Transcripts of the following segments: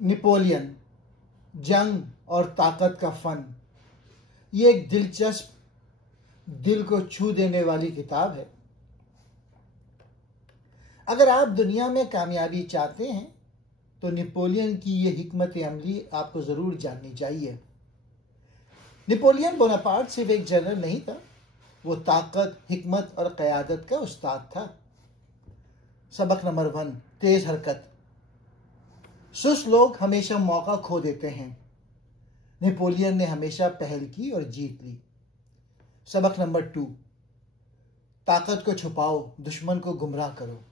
Napoleon, जंग और ताकत का फन। ये एक दिलचस्प, दिल को छू देने वाली किताब है। अगर आप दुनिया में कामयाबी चाहते हैं तो नेपोलियन की ये हिकमत अमली आपको जरूर जाननी चाहिए। नेपोलियन बोनापार्ट सिर्फ एक जनरल नहीं था, वो ताकत, हिकमत और क़यादत का उस्ताद था। सबक नंबर 1, तेज हरकत। सुस्त लोग हमेशा मौका खो देते हैं। नेपोलियन ने हमेशा पहल की और जीत ली। सबक नंबर 2, ताकत को छुपाओ, दुश्मन को गुमराह करो।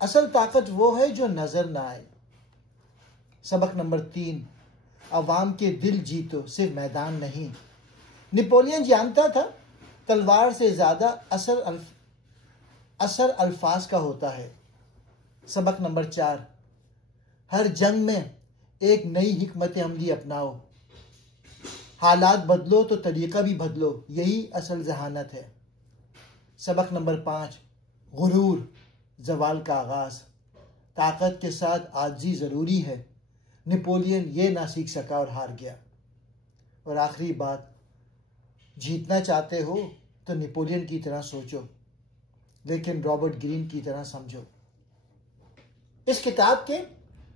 असल ताकत वो है जो नजर ना आए। सबक नंबर 3, अवाम के दिल जीतो, सिर्फ मैदान नहीं। नेपोलियन जानता था तलवार से ज्यादा असर अल्फाज का होता है। सबक नंबर 4, हर जंग में एक नई हिकमत अमली अपनाओ। हालात बदलो तो तरीका भी बदलो, यही असल जहानत है। सबक नंबर 5, गुरूर, जवाल का आगाज। ताकत के साथ आजिज़ी जरूरी है। नेपोलियन ये ना सीख सका और हार गया। और आखिरी बात, जीतना चाहते हो तो नेपोलियन की तरह सोचो, लेकिन रॉबर्ट ग्रीन की तरह समझो। इस किताब के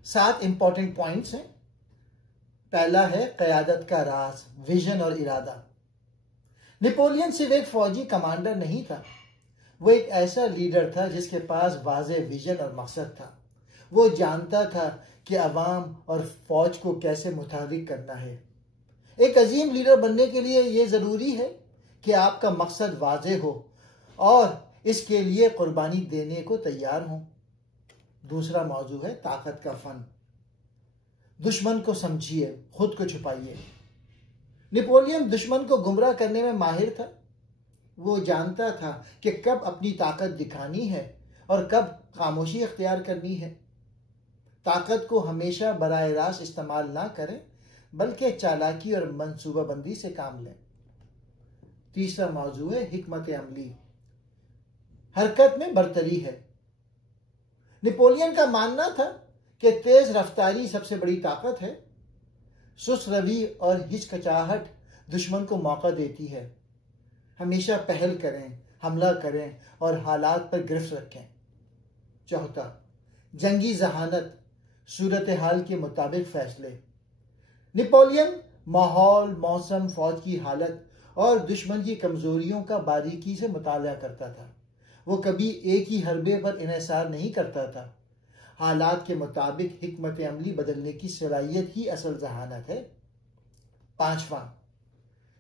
7 इंपॉर्टेंट पॉइंट्स हैं। पहला है क़यादत का राज, विजन और इरादा। नेपोलियन सिर्फ एक फौजी कमांडर नहीं था, वो एक ऐसा लीडर था जिसके पास वाज़े विजन और मकसद था। वो जानता था कि अवाम और फौज को कैसे मुतहर्रिक करना है। एक अजीम लीडर बनने के लिए ये जरूरी है कि आपका मकसद वाज़े हो और इसके लिए कुर्बानी देने को तैयार हो। दूसरा मौजू है ताकत का फन। दुश्मन को समझिए, खुद को छुपाइए। नेपोलियन दुश्मन को गुमराह करने में माहिर था। वो जानता था कि कब अपनी ताकत दिखानी है और कब खामोशी इख्तियार करनी है। ताकत को हमेशा बराह रास्त इस्तेमाल ना करें, बल्कि चालाकी और मंसूबाबंदी से काम लें। तीसरा मौजू है हिकमत अमली। हरकत में बरतरी है। नेपोलियन का मानना था कि तेज रफ्तारी सबसे बड़ी ताकत है। सुस्त रवि और हिचकिचाहट दुश्मन को मौका देती है। हमेशा पहल करें, हमला करें और हालात पर गिरफ्त रखें। चौथा, जंगी जहानत, सूरत हाल के मुताबिक फैसले। नेपोलियन माहौल, मौसम, फौज की हालत और दुश्मन की कमजोरियों का बारीकी से मुताला करता था। वो कभी एक ही हरबे पर इन्हिसार नहीं करता था। हालात के मुताबिक हिकमत अमली बदलने की सलाहियत ही असल जहानत है। पांचवा,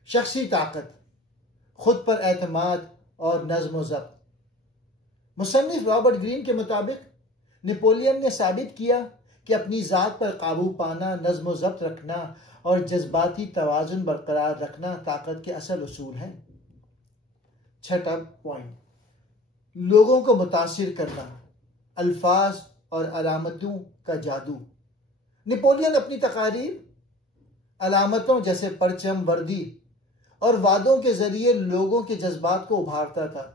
शख्सी ताकत, खुद पर एतमाद और नज्म व ज़ब्त। मुसन्निफ रॉबर्ट ग्रीन के मुताबिक नेपोलियन ने साबित किया कि अपनी ज़ात पर काबू पाना, नज्म व ज़ब्त रखना और जज्बाती तवाज़ुन बरकरार रखना ताकत के असल उसूल हैं। छठा पॉइंट, लोगों को मुतासिर करना, अल्फाज और अलामतों का जादू। नेपोलियन अपनी तकारीर, अलामतों जैसे परचम, वर्दी और वादों के जरिए लोगों के जज्बात को उभारता था।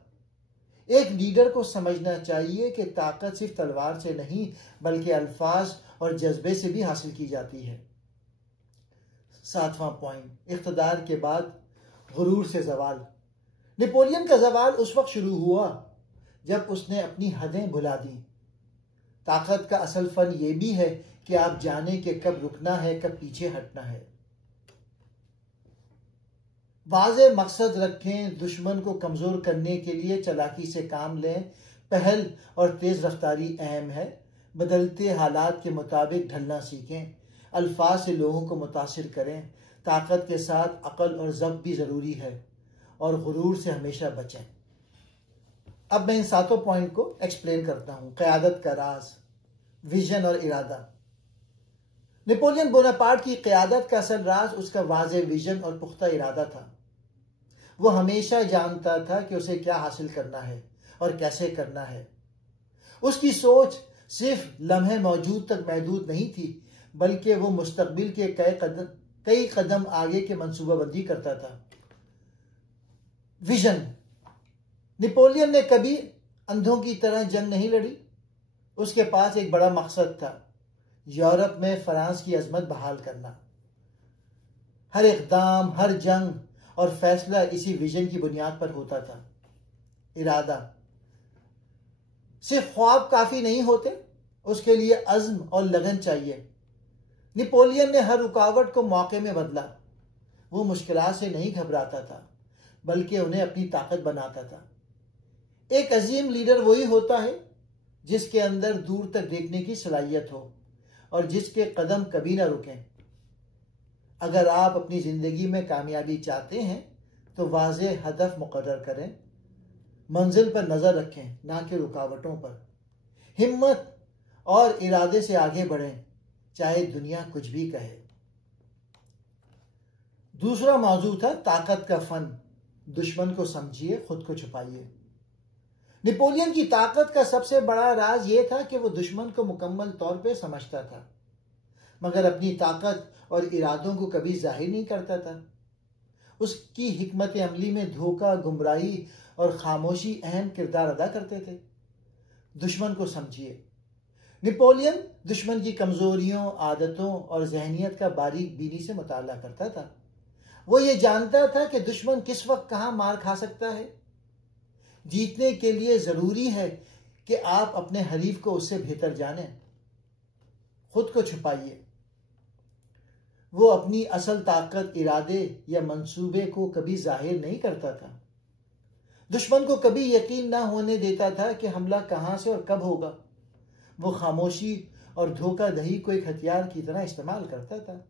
एक लीडर को समझना चाहिए कि ताकत सिर्फ तलवार से नहीं, बल्कि अल्फाज और जज्बे से भी हासिल की जाती है। सातवां पॉइंट, इख्तिदार के बाद गुरूर से जवाल। नेपोलियन का जवाल उस वक्त शुरू हुआ जब उसने अपनी हदें भुला दी। ताकत का असल फन ये भी है कि आप जाने कि कब रुकना है, कब पीछे हटना है। वाज़े मकसद रखें, दुश्मन को कमजोर करने के लिए चालाकी से काम लें। पहल और तेज रफ्तारी अहम है। बदलते हालात के मुताबिक ढलना सीखें। अल्फाज से लोगों को मुतासिर करें। ताकत के साथ अकल और ज़ब्त भी ज़रूरी है और गुरूर से हमेशा बचें। अब मैं इन 7 पॉइंट को एक्सप्लेन करता हूँ। क़यादत का राज, विजन और इरादा। नेपोलियन बोनापार्ट की क़यादत का असल राज उसका वाज़े विजन और पुख्ता इरादा था। वो हमेशा जानता था कि उसे क्या हासिल करना है और कैसे करना है। उसकी सोच सिर्फ लम्हे मौजूद तक महदूद नहीं थी, बल्कि वो मुस्तकबिल के कई कदम आगे के मंसूबाबंदी करता था। विजन, नेपोलियन ने कभी अंधों की तरह जंग नहीं लड़ी। उसके पास एक बड़ा मकसद था, यूरोप में फ्रांस की अजमत बहाल करना। हर इक़दाम, हर जंग और फैसला इसी विजन की बुनियाद पर होता था। इरादा। सिर्फ ख्वाब काफी नहीं होते, उसके लिए अज़्म और लगन चाहिए। नेपोलियन ने हर रुकावट को मौके में बदला। वो मुश्किलात से नहीं घबराता था, बल्कि उन्हें अपनी ताकत बनाता था। एक अजीम लीडर वही होता है जिसके अंदर दूर तक देखने की सलाहियत हो और जिसके कदम कभी ना रुकें। अगर आप अपनी जिंदगी में कामयाबी चाहते हैं तो वाज़ेह हदफ मुकर्रर करें, मंजिल पर नजर रखें, ना कि रुकावटों पर। हिम्मत और इरादे से आगे बढ़ें, चाहे दुनिया कुछ भी कहे। दूसरा मौजू था ताकत का फन। दुश्मन को समझिए, खुद को छुपाइए। नेपोलियन की ताकत का सबसे बड़ा राज यह था कि वो दुश्मन को मुकम्मल तौर पे समझता था, मगर अपनी ताकत और इरादों को कभी जाहिर नहीं करता था। उसकी हिकमत अमली में धोखा, गुमराही और खामोशी अहम किरदार अदा करते थे। दुश्मन को समझिए। नेपोलियन दुश्मन की कमजोरियों, आदतों और जहनियत का बारीक बीनी से मुताला करता था। वो ये जानता था कि दुश्मन किस वक्त कहां मार खा सकता है। जीतने के लिए जरूरी है कि आप अपने हरीफ को उससे बेहतर जानें। खुद को छुपाइए। वो अपनी असल ताकत, इरादे या मंसूबे को कभी जाहिर नहीं करता था। दुश्मन को कभी यकीन ना होने देता था कि हमला कहां से और कब होगा। वो खामोशी और धोखाधड़ी को एक हथियार की तरह इस्तेमाल करता था।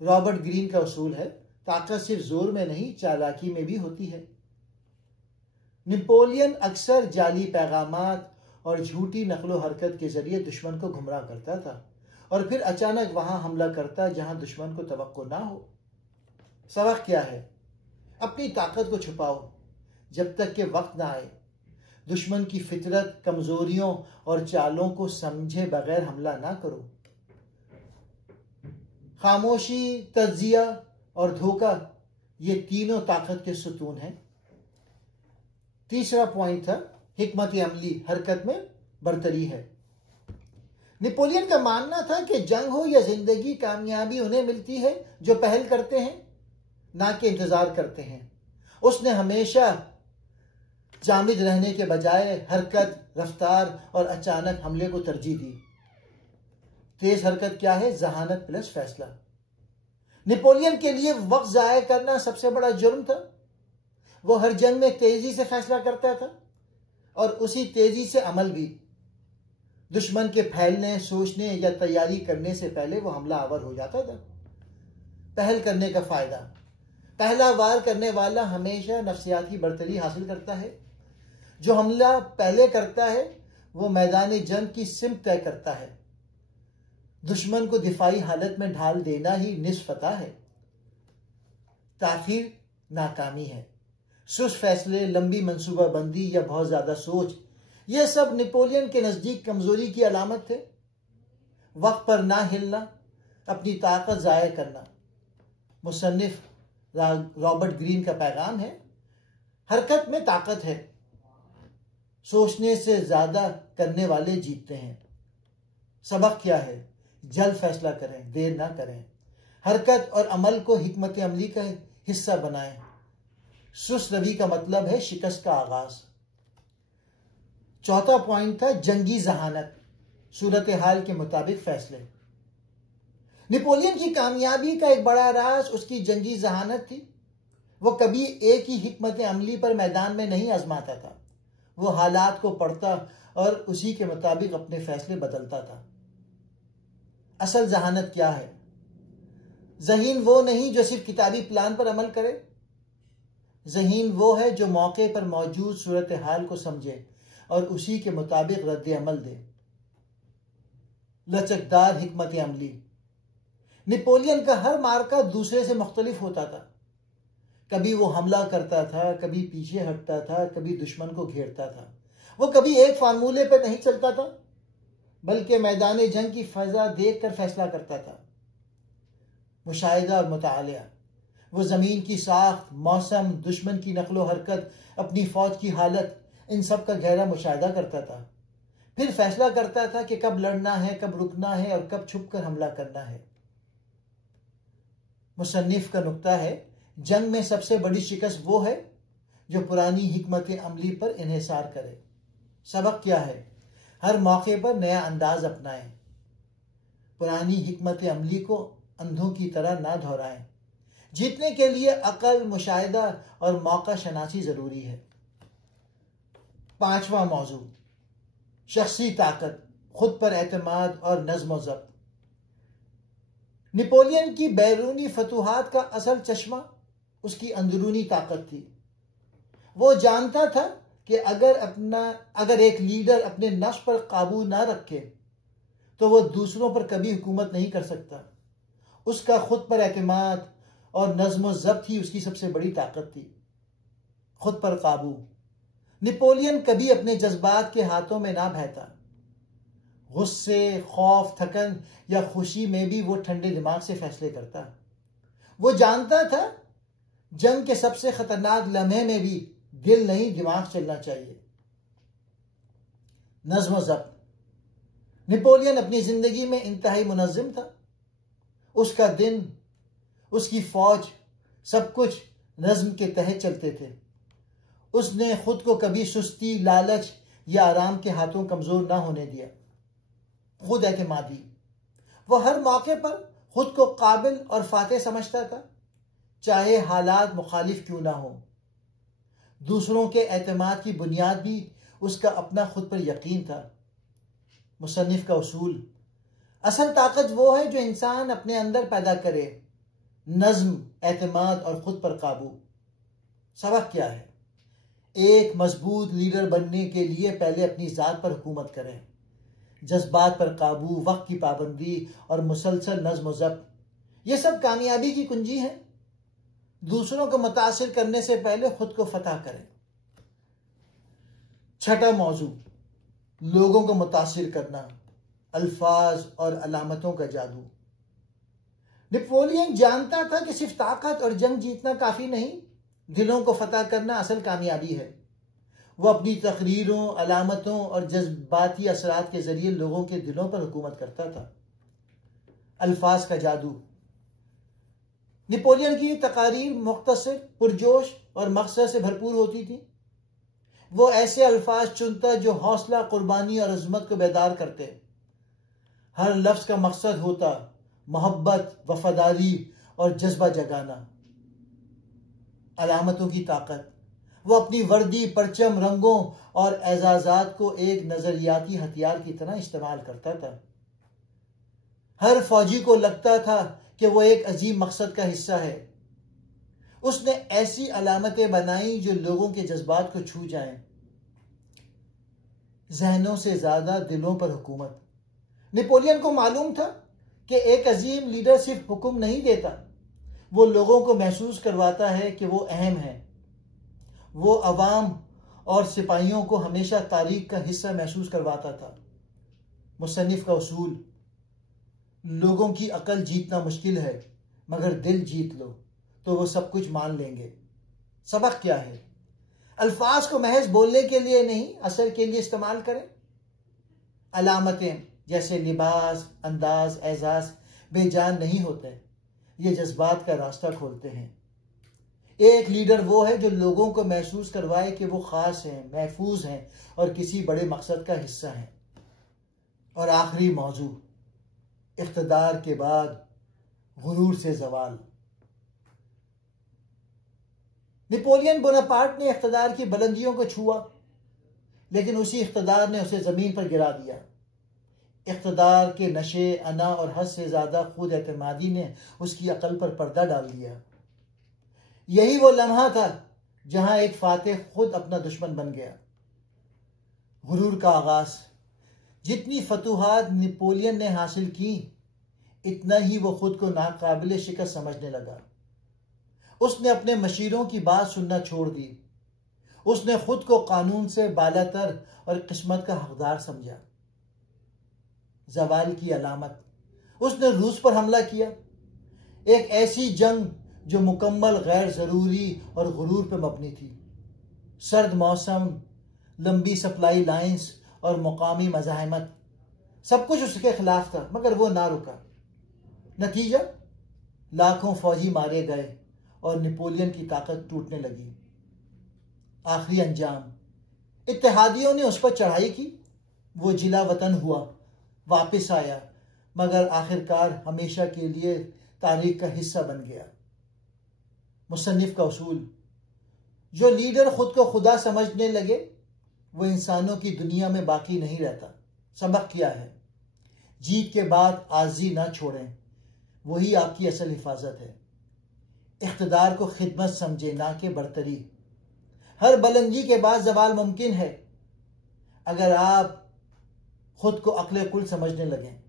रॉबर्ट ग्रीन का उसूल है, ताकत सिर्फ जोर में नहीं, चालाकी में भी होती है। नेपोलियन अक्सर जाली पैगामात और झूठी नकलो हरकत के जरिए दुश्मन को गुमराह करता था और फिर अचानक वहां हमला करता जहां दुश्मन को तवक्को ना हो। सबक क्या है? अपनी ताकत को छुपाओ जब तक कि वक्त ना आए। दुश्मन की फितरत, कमजोरियों और चालों को समझे बगैर हमला ना करो। खामोशी, तज्जिया और धोखा, ये तीनों ताकत के सुतून हैं। तीसरा पॉइंट था हिकमत अमली, हरकत में बरतरी है। नेपोलियन का मानना था कि जंग हो या जिंदगी, कामयाबी उन्हें मिलती है जो पहल करते हैं, ना कि इंतजार करते हैं। उसने हमेशा जामिद रहने के बजाय हरकत, रफ्तार और अचानक हमले को तरजीह दी। तेज हरकत क्या है? जहानत प्लस फैसला। नेपोलियन के लिए वक्त जाया करना सबसे बड़ा जुर्म था। वो हर जंग में तेजी से फैसला करता था और उसी तेजी से अमल भी। दुश्मन के फैलने, सोचने या तैयारी करने से पहले वो हमला आवर हो जाता था। पहल करने का फायदा। पहला वार करने वाला हमेशा नफ्सियाती बरतरी हासिल करता है। जो हमला पहले करता है वो मैदान जंग की सिमत तय करता है। दुश्मन को दिफाई हालत में ढाल देना ही निस्फ फतह है। ताखीर नाकामी है। सुस्त फैसले, लंबी मंसूबाबंदी या बहुत ज्यादा सोच, यह सब नेपोलियन के नजदीक कमजोरी की अलामत थे। वक्त पर ना हिलना, अपनी ताकत जाया करना। मुसन्निफ रॉबर्ट ग्रीन का पैगाम है, हरकत में ताकत है, सोचने से ज्यादा करने वाले जीतते हैं। सबक क्या है? जल्द फैसला करें, देर ना करें। हरकत और अमल को हिकमत अमली का हिस्सा बनाएं। सुस्त रवि का मतलब है शिकस्त का आगाज। चौथा पॉइंट था जंगी जहानत, सूरत हाल के मुताबिक फैसले। नेपोलियन की कामयाबी का एक बड़ा राज उसकी जंगी जहानत थी। वो कभी एक ही हिकमत अमली पर मैदान में नहीं आजमाता था। वो हालात को पढ़ता और उसी के मुताबिक अपने फैसले बदलता था। असल जहानत क्या है? ज़हीन वो नहीं जो सिर्फ किताबी प्लान पर अमल करे। ज़हीन वो है जो मौके पर मौजूद सूरत हाल को समझे और उसी के मुताबिक रद्द अमल दे। लचकदार हिकमत अमली। नेपोलियन का हर मार्का दूसरे से मुख्तलिफ होता था। कभी वो हमला करता था, कभी पीछे हटता था, कभी दुश्मन को घेरता था। वो कभी एक फार्मूले पर नहीं चलता था, बल्कि मैदान जंग की फजा देखकर फैसला करता था। मुशाहिदा और मुतालिया। वो जमीन की साख्त, मौसम, दुश्मन की नकलो हरकत, अपनी फौज की हालत, इन सब का गहरा मुशाहिदा करता था। फिर फैसला करता था कि कब लड़ना है, कब रुकना है और कब छुपकर हमला करना है। मुसन्निफ का नुक्ता है, जंग में सबसे बड़ी शिकस्त वो है जो पुरानी हिकमत अमली पर इन्हिसार करे। सबक क्या है? हर मौके पर नया अंदाज अपनाएं। पुरानी हिकमत अमली को अंधों की तरह ना दोहराएं। जीतने के लिए अकल, मुशाहिदा और मौका शनासी जरूरी है। 5वां मौजू, शख्सी ताकत, खुद पर एतमाद और नज़्म व ज़ब्त। नेपोलियन की बैरूनी फतूहात का असल चश्मा उसकी अंदरूनी ताकत थी। वो जानता था कि अगर एक लीडर अपने नफ्स पर काबू ना रखे तो वो दूसरों पर कभी हुकूमत नहीं कर सकता। उसका खुद पर एतमाद और नज़्म व ज़ब्त ही उसकी सबसे बड़ी ताकत थी। खुद पर काबू। नेपोलियन कभी अपने जज्बात के हाथों में ना बहता। गुस्से, खौफ, थकन या खुशी में भी वो ठंडे दिमाग से फैसले करता। वो जानता था जंग के सबसे खतरनाक लम्हे में भी दिल नहीं दिमाग चलना चाहिए। नज़्म व ज़ब्त। नेपोलियन अपनी जिंदगी में इंतहाई मुनज़्ज़िम था। उसका दिन, उसकी फौज, सब कुछ नज़्म के तहत चलते थे। उसने खुद को कभी सुस्ती, लालच या आराम के हाथों कमजोर ना होने दिया। खुद एतमादी। वो हर मौके पर खुद को काबिल और फातेह समझता था, चाहे हालात मुखालिफ क्यों ना हो। दूसरों के एतमाद की बुनियाद भी उसका अपना खुद पर यकीन था। मुसन्निफ का उसूल, असल ताकत वो है जो इंसान अपने अंदर पैदा करे, नज़्म, एतमाद और खुद पर काबू। सबक क्या है? एक मजबूत लीडर बनने के लिए पहले अपनी जात पर हुकूमत करें। जज्बात पर काबू, वक्त की पाबंदी और मुसलसल नज़्म व ज़ब्त, ये सब कामयाबी की कुंजी है। दूसरों को मुतासिर करने से पहले खुद को फतह करें। 6वां मौजू, लोगों को मुतासिर करना, अल्फाज और अलामतों का जादू। नेपोलियन जानता था कि सिर्फ ताकत और जंग जीतना काफी नहीं, दिलों को फतह करना असल कामयाबी है। वो अपनी तकरीरों, अलामतों और जज्बाती असरात के जरिए लोगों के दिलों पर हुकूमत करता था। अल्फाज का जादू। नेपोलियन की तकारीर मुख्तसर, पुरजोश और मकसद से भरपूर होती थी। वो ऐसे अल्फाज चुनता जो हौसला, कुर्बानी और अजमत को बेदार करते। हर लफ्ज का मकसद होता मोहब्बत, वफादारी और जज्बा जगाना। अलामतों की ताकत। वो अपनी वर्दी, परचम, रंगों और एजाजात को एक नजरियाती हथियार की तरह इस्तेमाल करता था। हर फौजी को लगता था कि वो एक अजीम मकसद का हिस्सा है। उसने ऐसी अलामतें बनाई जो लोगों के जज्बात को छू जाएं। जहनों से ज्यादा दिलों पर हुकूमत। नेपोलियन को मालूम था कि एक अजीम लीडर सिर्फ हुक्म नहीं देता, वो लोगों को महसूस करवाता है कि वो अहम है। वो अवाम और सिपाहियों को हमेशा तारीख का हिस्सा महसूस करवाता था। मुसन्निफ का उसूल, लोगों की अकल जीतना मुश्किल है, मगर दिल जीत लो तो वो सब कुछ मान लेंगे। सबक क्या है? अल्फाज को महज बोलने के लिए नहीं, असर के लिए इस्तेमाल करें। अलामतें जैसे लिबास, अंदाज, एजाज बेजान नहीं होते, ये जज्बात का रास्ता खोलते हैं। एक लीडर वो है जो लोगों को महसूस करवाए कि वो खास हैं, महफूज हैं और किसी बड़े मकसद का हिस्सा हैं। और आखिरी मौजू, इख्तिदार के बाद गुरूर से जवाल। नेपोलियन बोनापार्ट ने इख्तिदार की बुलंदियों को छुआ, लेकिन उसी इख्तिदार ने उसे जमीन पर गिरा दिया। इख्तिदार के नशे, अना और हद से ज्यादा खुद एतमादी ने उसकी अकल पर पर्दा डाल दिया। यही वो लम्हा था जहां एक फातेह खुद अपना दुश्मन बन गया। गुरूर का आगाज। जितनी फतूहात नेपोलियन ने हासिल की, इतना ही वो खुद को नाकाबिल शिकस्त समझने लगा। उसने अपने मशीरों की बात सुनना छोड़ दी। उसने खुद को कानून से बालातर और किस्मत का हकदार समझा। जवाल की अलामत। उसने रूस पर हमला किया, एक ऐसी जंग जो मुकम्मल गैर जरूरी और गुरूर पर मबनी थी। सर्द मौसम, लंबी सप्लाई लाइंस और मुकामी मज़ाहमत, सब कुछ उसके खिलाफ था, मगर वो ना रुका। नतीजा, लाखों फौजी मारे गए और नेपोलियन की ताकत टूटने लगी। आखिरी अंजाम, इत्तेहादियों ने उस पर चढ़ाई की, वो जिला वतन हुआ, वापस आया, मगर आखिरकार हमेशा के लिए तारीख का हिस्सा बन गया। मुसन्निफ का उसूल, जो लीडर खुद को खुदा समझने लगे वो इंसानों की दुनिया में बाकी नहीं रहता। सबक क्या है? जीत के बाद आजी ना छोड़ें, वही आपकी असल हिफाजत है। इख्तिदार को खिदमत समझे, ना कि बरतरी। हर बुलंदी के बाद जवाल मुमकिन है अगर आप खुद को अक्ल कुल समझने लगें।